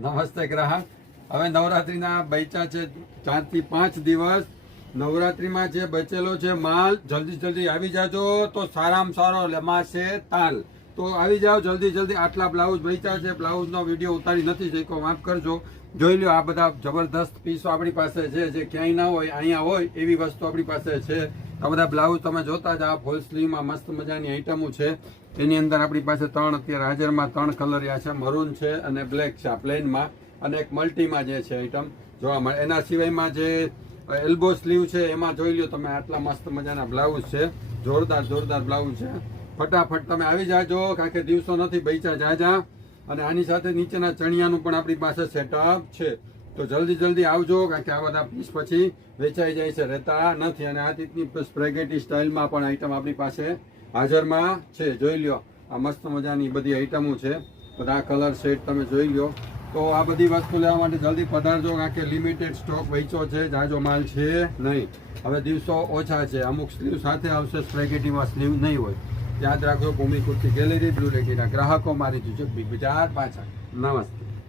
નમસ્તે ગ્રાહક. હવે નવરાત્રીના બચ્યા છે 4 થી 5 દિવસ. નવરાત્રીમાં જે બચેલો છે માલ જલ્દી આવી જાજો તો સારામાં સારો લેમાશે તાલ. તો આવી જાઓ જલ્દી. આટલા બ્લાઉઝ બચ્યા છે. બ્લાઉઝનો વિડીયો ઉતારી નથી શક્યો, માફ કરજો. જોઈ લો, આ બધા જબરદસ્ત પીસો આપણી પાસે છે, જે ક્યાંય ના હોય અહીંયા હોય એવી વસ્તુ આપણી પાસે છે. આ બધા બ્લાઉઝ તમે જોતા જ, આ ફૂલ સ્લીવમાં મસ્ત મજાની આઈટમો છે. એની અંદર આપણી પાસે અત્યારે હાજરમાં 3 કલર છે, મરૂન છે અને બ્લેક છે આ પ્લેનમાં, અને એક મલ્ટીમાં જે છે આઈટમ જોવા મળે. એના સિવાયમાં જે એલ્બો સ્લીવ છે એમાં જોઈ લો તમે, આટલા મસ્ત મજાના બ્લાઉઝ છે, જોરદાર બ્લાઉઝ છે. ફટાફટ તમે આવી જાજો, કારણ કે દિવસો નથી બચ્યા જાજા. અને આની સાથે નીચેના ચણિયાનું પણ આપણી પાસે સેટઅપ છે. તો જલ્દી આવજો, કારણ કે આ બધા પીસ પછી વેચાઈ જાય છે, રહેતા નથી. અને આ રીતની સ્પ્રેગેટી સ્ટાઇલમાં પણ આઈટમ આપણી પાસે હાજરમાં છે. જોઈ લો, આ મસ્ત મજાની બધી આઈટમો છે. બધા કલર સેટ તમે જોઈ લો. તો આ બધી વસ્તુ લેવા માટે જલ્દી પધારજો, કારણ કે લિમિટેડ સ્ટોક વેચો છે, જાજો માલ છે નહીં. હવે દિવસો ઓછા છે. અમુક સ્લીવ સાથે આવશે, સ્પ્રેગેટીમાં સ્લીવ નહીં હોય. યાદ રાખજો. ભૂમિ કુર્તી ગેલેરી, બ્લુ લેકીના ગ્રાહકો મારી બજાર પાછા. નમસ્તે.